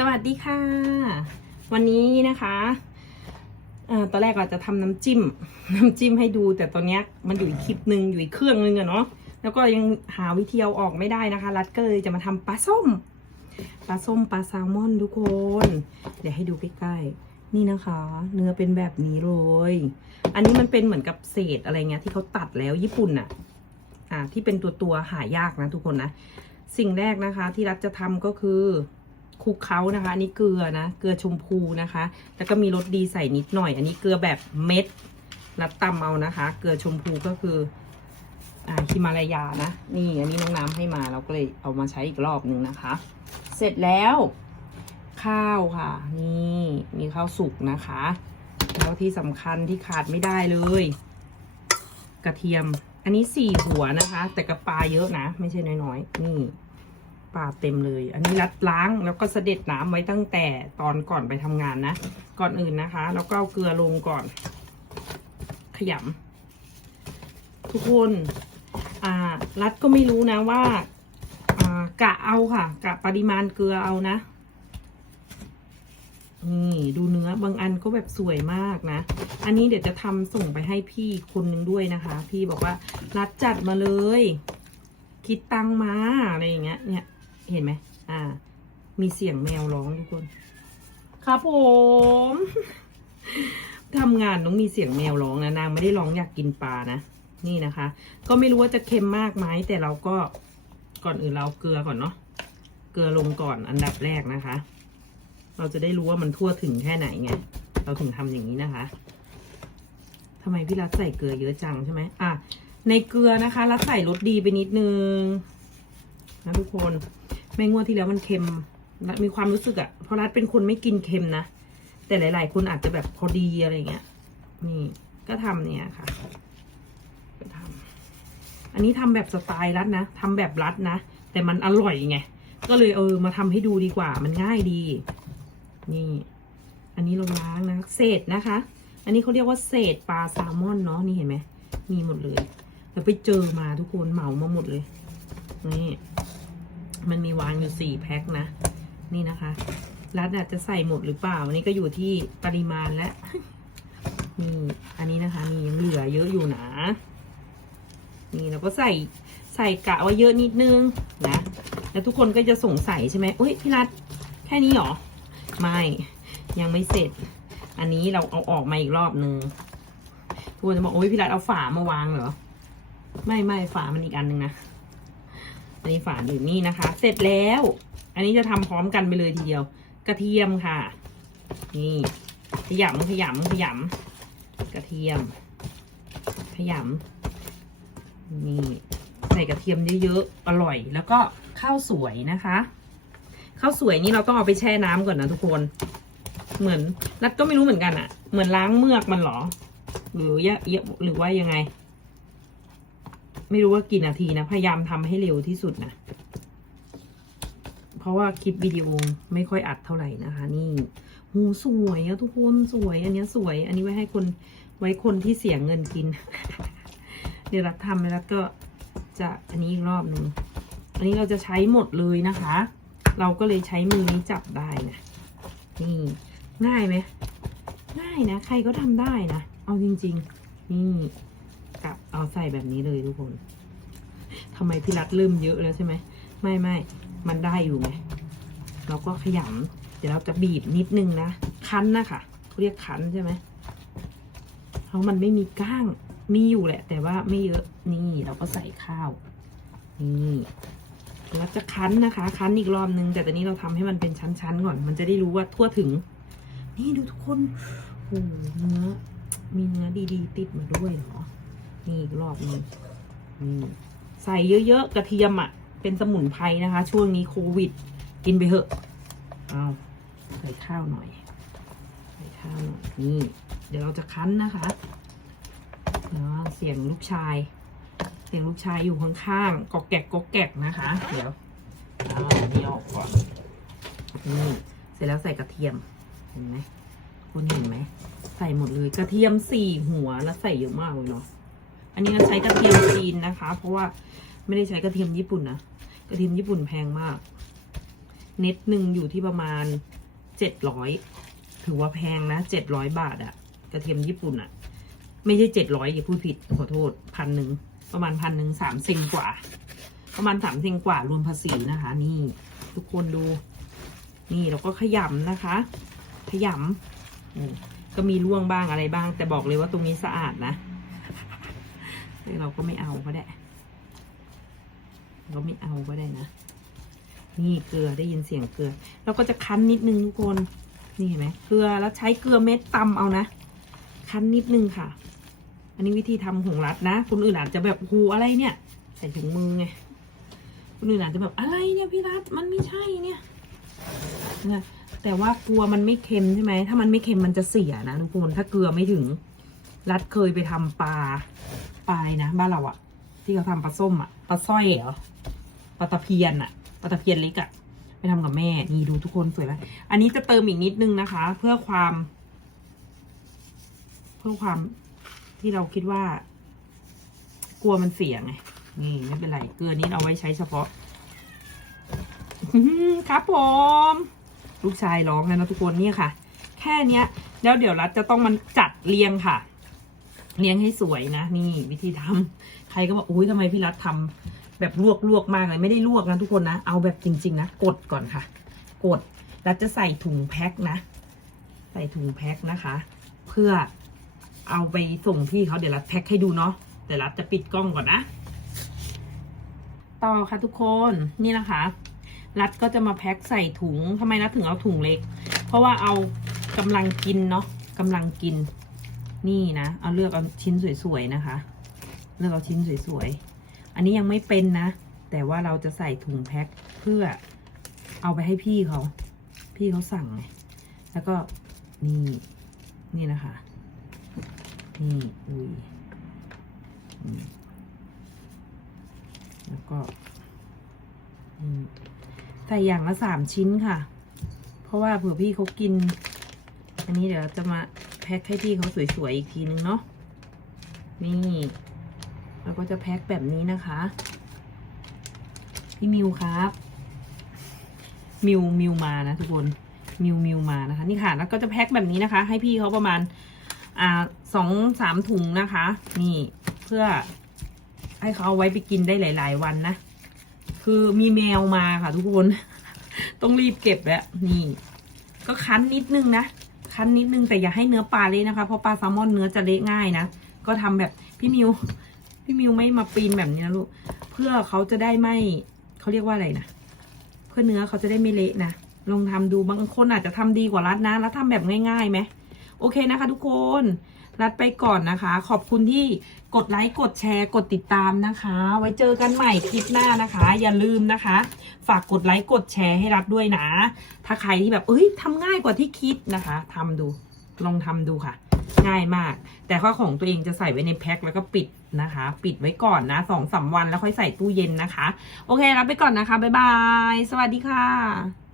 สวัสดีค่ะ วันนี้นะคะอตอนแรกเราจะทำน้ำจิ้ม น้ำจิ้มให้ดู แต่ตอนนี้มันอยู่อีกคลิปหนึ่งอยู่อีกเครื่องนึงอะเนาะแล้วก็ยังหาวิธีเอาออกไม่ได้นะคะ รัดก็เลยจะมาทำปลาส้มปลาส้มปลาแซลมอนทุกคน เดี๋ยวให้ดูใกล้ๆ นี่นะคะ เนื้อเป็นแบบนี้เลย อันนี้มันเป็นเหมือนกับเศษอะไรเงี้ยที่เขาตัดแล้วญี่ปุ่นอะอ่าที่เป็นตัวตัวหายากนะทุกคนนะ สิ่งแรกนะคะที่รัฐจะทำก็คือ คลุกเค้านะคะ อันนี้เกลือนะ เกลือชมพูนะคะ แล้วก็มีรสดีใส่นิดหน่อย อันนี้เกลือแบบเม็ดรัดตำเอานะคะ เกลือชมพูก็คือ อ่าฮิมาลายานะ นี่อันนี้น้องน้ำให้มาเราก็เลยเอามาใช้อีกรอบหนึ่งนะคะ เสร็จแล้ว ข้าวค่ะ นี่มีข้าวสุกนะคะ แล้วที่สำคัญที่ขาดไม่ได้เลย กระเทียม อันนี้สี่หัวนะคะ แต่กระปลาเยอะนะ ไม่ใช่น้อยๆนี่ ปลาเต็มเลย อันนี้รัดล้างแล้วก็เสด็จน้ำไว้ตั้งแต่ตอนก่อนไปทำงานนะ ก่อนอื่นนะคะ แล้วก็เอาเกลือลงก่อน ขยำทุกคนอ่ารัดก็ไม่รู้นะว่าอ่ากะเอาค่ะกะปริมาณเกลือเอานะนี่ดูเนื้อบางอันก็แบบสวยมากนะ อันนี้เดี๋ยวจะทำส่งไปให้พี่คนหนึ่งด้วยนะคะ พี่บอกว่ารัดจัดมาเลย คิดตังมาอะไรอย่างเงี้ยเนี่ย เห็นไหมอ่า มีเสียงแมวร้องทุกคน ครับผม ทำงานต้องมีเสียงแมวร้องนะนางไม่ได้ร้องอยากกินปลานะ นี่นะคะ ก็ไม่รู้ว่าจะเค็มมากไหมแต่เราก็ก่อนอื่นเราเกลือก่อนเนาะ เกลือลงก่อนอันดับแรกนะคะ เราจะได้รู้ว่ามันทั่วถึงแค่ไหนไง เราถึงทำอย่างนี้นะคะทำไมพี่รัฐใส่เกลือเยอะจังใช่ไหมอะในเกลือนะคะรัฐใส่รสดีไปนิดนึงนะทุกคน ไม่งวดที่แล้วมันเค็ม มีความรู้สึกอะเพราะรัฐเป็นคนไม่กินเค็มนะ แต่หลาย ๆ คนอาจจะแบบพอดีอะไรเงี้ย นี่ก็ทำเนี่ยค่ะ ก็ทำอันนี้ทำแบบสไตล์รัฐนะทำแบบรัฐนะ แต่มันอร่อยไง ก็เลยเออมาทำให้ดูดีกว่า มันง่ายดี นี่ อันนี้เราล้างนะ เศษนะคะ อันนี้เขาเรียกว่าเศษปลาแซลมอนเนาะ นี่เห็นไหม มีหมดเลย แล้วไปเจอมาทุกคนเหมามาหมดเลย นี่ มันมีวางอยู่สี่แพ็คนะ นี่นะคะ รัฐอาจจะใส่หมดหรือเปล่า นี่ก็อยู่ที่ปริมาณและ นี่ อันนี้นะคะมียังเหลือเยอะอยู่นะ นี่เราก็ใส่ใส่กะไว้เยอะนิดนึงนะ แล้วทุกคนก็จะสงสัยใช่ไหมเอ้ยพี่รัฐแค่นี้หรอ ไม่ ยังไม่เสร็จ อันนี้เราเอาออกมาอีกรอบนึงทุกคนจะบอกโอ้ยพี่รัฐเอาฝามาวางเหรอ ไม่ไม่ฝามันอีกอันนึงนะ อันนี้ฝานอยู่นี่นะคะ เสร็จแล้ว อันนี้จะทำพร้อมกันไปเลยทีเดียว กระเทียมค่ะ นี่ขยำขยำขยำกระเทียม ขยำนี่ใส่กระเทียมเยอะๆอร่อย แล้วก็ข้าวสวยนะคะข้าวสวยนี่เราต้องเอาไปแช่น้ำก่อนนะทุกคน เหมือนรัดก็ไม่รู้เหมือนกันอะเหมือนล้างเมือกมันเหรอ หรือยะเยอะหรือว่ายังไง ไม่รู้ว่ากี่นาทีนะ พยายามทำให้เร็วที่สุดนะ เพราะว่าคลิปวิดีโอไม่ค่อยอัดเท่าไหร่นะคะ นี่หูสวยอะทุกคนสวย อันนี้สวย อันนี้ไว้ให้คนไว้คนที่เสียเงินกิน เดี๋ยวรัดทำแล้วก็จะอันนี้อีกรอบหนึ่งอันนี้เราจะใช้หมดเลยนะคะ เราก็เลยใช้มือนี้จับได้นะนี่ง่ายไหมง่ายนะ ใครก็ทำได้นะ เอาจริง ๆ นี่ กับเอาใส่แบบนี้เลยทุกคนทำไมพี่รัดเริ่มเยอะแล้วใช่ไหม ไม่ไม่มันได้อยู่ไงเราก็ขยำเดี๋ยวเราจะบีบนิดนึงนะคั้นนะคะเรียกคั้นใช่ไหมเพราะมันไม่มีก้างมีอยู่แหละ แต่ว่าไม่เยอะนี่เราก็ใส่ข้าวนี่แล้วจะคั้นนะคะ คั้นอีกรอบนึง แต่ตอนนี้เราทำให้มันเป็นชั้นๆก่อน มันจะได้รู้ว่าทั่วถึง นี่ดูทุกคนโอ้โหเนื้อมีเนื้อดีๆ ติดมาด้วยเหรอ นี่อีกรอบนึงนี่ใส่เยอะๆกระเทียมอะ เป็นสมุนไพรนะคะ ช่วงนี้โควิด กินไปเถอะเอาใส่ข้าวหน่อยใส่ข้าวหน่อยนี่ เดี๋ยวเราจะคั้นนะคะเนาะเสียงลูกชาย เสียงลูกชายอยู่ข้างๆกอกแกกกอกแกกนะคะ เดี๋ยวเอาอันนี้ออกก่อนนี่เสร็จแล้วใส่กระเทียมเห็นไหมคุณเห็นไหมใส่หมดเลยกระเทียมสี่หัวแล้วใส่เยอะมากเลยเนาะ อันนี้เราใช้กระเทียมจีนนะคะ เพราะว่าไม่ได้ใช้กระเทียมญี่ปุ่นนะกระเทียมญี่ปุ่นแพงมาก เน็ตหนึ่งอยู่ที่ประมาณเจ็ดร้อยถือว่าแพงนะเจ็ดร้อยบาทอะกระเทียมญี่ปุ่นอะไม่ใช่เจ็ดร้อยอย่าพูดผิดขอโทษพันหนึ่งประมาณพันหนึ่งสามเซงกว่า ประมาณสามเซงกว่ารวมภาษีนะคะ นี่ ทุกคนดู นี่เราก็ขยำนะคะ ขยำก็มีร่วงบ้างอะไรบ้าง แต่บอกเลยว่าตรงนี้สะอาดนะ เราก็ไม่เอาก็ได้ เราไม่เอาก็ได้นะ นี่เกลือได้ยินเสียงเกลือ เราก็จะคั้นนิดนึงทุกคน นี่เห็นไหมเกลือแล้วใช้เกลือเม็ดตำเอานะ คั้นนิดนึงค่ะ อันนี้วิธีทำของรัดนะ คนอื่นอาจจะแบบหูอะไรเนี่ย ใส่ถุงมือไง คนอื่นอาจจะแบบอะไรเนี่ยพี่รัฐมันไม่ใช่เนี่ยนะแต่ว่ากลัวมันไม่เค็มใช่ไหม ถ้ามันไม่เค็มมันจะเสียนะทุกคน ถ้าเกลือไม่ถึง รัฐเคยไปทำปลาปลายนะบ้านเราอะที่เขาทำปลาส้มอะปลาสร้อยเหรอปลาตะเพียนอะปลาตะเพียนเล็กอะไปทำกับแม่นี่ดูทุกคนสวยไหมอันนี้จะเติมอีกนิดนึงนะคะ เพื่อความ เพื่อความที่เราคิดว่า กลัวมันเสียไงนี่ไม่เป็นไรเกลือนี้เอาไว้ใช้เฉพาะครับผม ลูกชายร้องแล้วนะทุกคนนี่ค่ะ แค่เนี้ย แล้วเดี๋ยวรัฐจะต้องมันจัดเรียงค่ะ เรียงให้สวยนะ นี่วิธีทำใครก็บอกโอ้ยทำไมพี่รัฐทำแบบลวกลวกมากเลยไม่ได้ลวกนะทุกคนนะเอาแบบจริง ๆ นะกดก่อนค่ะ กดรัฐจะใส่ถุงแพ็คนะ ใส่ถุงแพ็คนะคะ เพื่อเอาไปส่งที่เขาเดี๋ยวรัฐแพ็คให้ดูเนาะแต่รัฐจะปิดกล้องก่อนนะต่อค่ะทุกคนนี่นะคะ รัฐก็จะมาแพ็คใส่ถุงทำไมรัฐถึงเอาถุงเล็ก เพราะว่าเอากำลังกินเนาะกำลังกิน นี่นะ เอาเลือกเอาชิ้นสวยๆนะคะ เลือกเอาชิ้นสวยๆ อันนี้ยังไม่เป็นนะ แต่ว่าเราจะใส่ถุงแพ็คเพื่อเอาไปให้พี่เขา พี่เขาสั่งไง แล้วก็นี่นี่นะคะ นี่อุ้ยแล้วก็ใส่อย่างละสามชิ้นค่ะ เพราะว่าเผื่อพี่เขากิน อันนี้เดี๋ยวจะมา แพ็คให้พี่เขาสวยๆอีกทีนึงเนาะนี่เราก็จะแพ็คแบบนี้นะคะ พี่มิวครับ มิวมิวมานะทุกคนมิวมิวมานะคะ นี่ค่ะ แล้วก็จะแพ็คแบบนี้นะคะ ให้พี่เขาประมาณ อ่าสองสามถุงนะคะ นี่เพื่อให้เขาเอาไว้ไปกินได้หลาย ๆ วันนะ คือมีแมวมาค่ะทุกคน ต้องรีบเก็บแล้ว นี่ ก็คั้นนิดนึงนะ คั้นนิดนึงแต่อย่าให้เนื้อปลาเละนะคะ เพราะปลาแซลมอนเนื้อจะเละง่ายนะ ก็ทำแบบพี่มิว พี่มิวไม่มาปีนแบบนี้นะลูก เพื่อเขาจะได้ไม่เขาเรียกว่าอะไรนะ เพื่อเนื้อเขาจะได้ไม่เละนะ ลองทำดูบางคนอาจจะทำดีกว่ารัดนะ แล้วทำแบบง่ายๆไหม โอเคนะคะ ทุกคน รัดไปก่อนนะคะ ขอบคุณที่กดไลค์กดแชร์กดติดตามนะคะ ไว้เจอกันใหม่คลิปหน้านะคะ อย่าลืมนะคะ ฝากกดไลค์กดแชร์ให้รัดด้วยนะ ถ้าใครที่แบบเอ้ยทำง่ายกว่าที่คิดนะคะทำดูลองทำดูค่ะ ง่ายมาก แต่ข้อของตัวเองจะใส่ไว้ในแพ็คแล้วก็ปิดนะคะ ปิดไว้ก่อนนะสองสามวันแล้วค่อยใส่ตู้เย็นนะคะ โอเค รับไปก่อนนะคะ บ๊ายบาย สวัสดีค่ะ